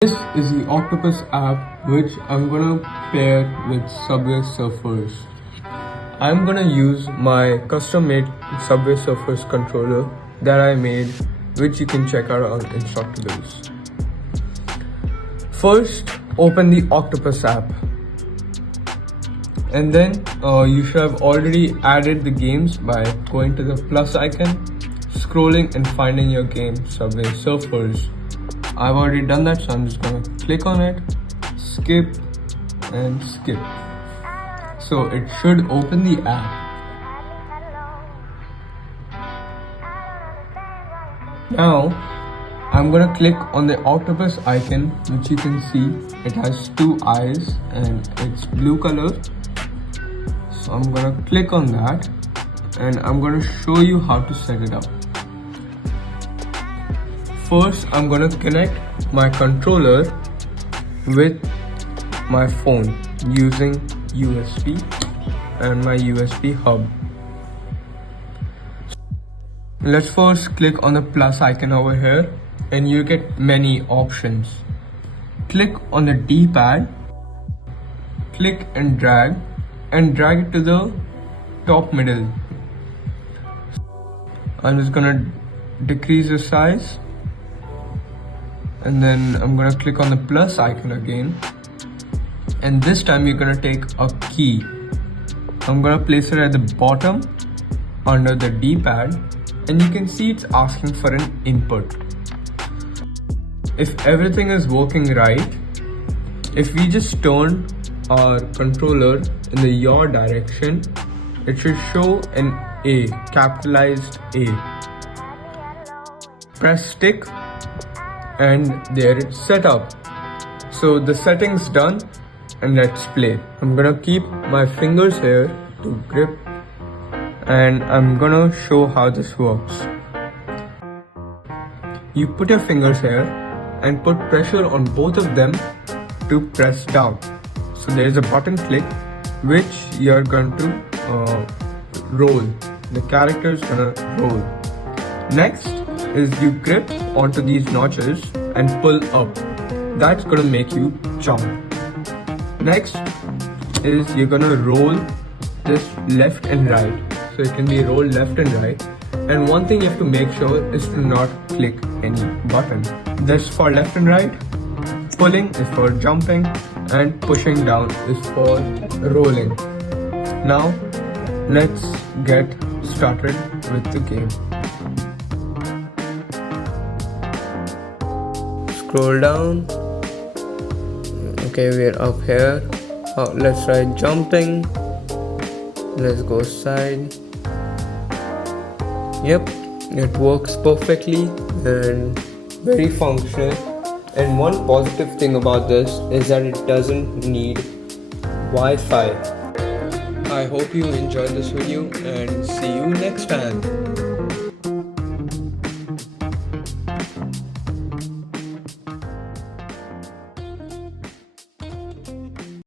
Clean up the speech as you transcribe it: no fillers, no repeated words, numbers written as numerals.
This is the Octopus app which I'm gonna pair with Subway Surfers. I'm gonna use my custom-made Subway Surfers controller that I made, which you can check out on Instructables. First, open the Octopus app. And then you should have already added the games by going to the plus icon, scrolling and finding your game Subway Surfers. I've already done that, so I'm just gonna click on it, skip and skip. So it should open the app. Now I'm gonna click on the octopus icon, which you can see it has two eyes and it's blue color. So I'm gonna click on that and I'm gonna show you how to set it up. First, I'm gonna connect my controller with my phone using USB and my USB hub. Let's first click on the plus icon over here and you get many options. Click on the D-pad, click and drag it to the top middle. I'm just gonna decrease the size. And then I'm gonna click on the plus icon again, and this time you're gonna take a key. I'm gonna place it at the bottom under the D-pad, and you can see it's asking for an input. If everything is working right, if we just turn our controller in the yaw direction, it should show an A, capitalized A. Press stick and there it's set up. So the settings done and let's play. I'm gonna keep my fingers here to grip and I'm gonna show how this works. You put your fingers here and put pressure on both of them to press down. So there is a button click which you're going to roll. The character is gonna roll. Next is you grip onto these notches and pull up. That's gonna make you jump. Next is you're gonna roll this left and right. So it can be rolled left and right. And one thing you have to make sure is to not click any button. This for left and right, pulling is for jumping, and pushing down is for rolling. Now let's get started with the game. Scroll down. Okay, we're up here. Let's try jumping. Let's go side. Yep, it works perfectly and very functional. And one positive thing about this is that it doesn't need Wi-Fi. I hope you enjoyed this video and see you next time.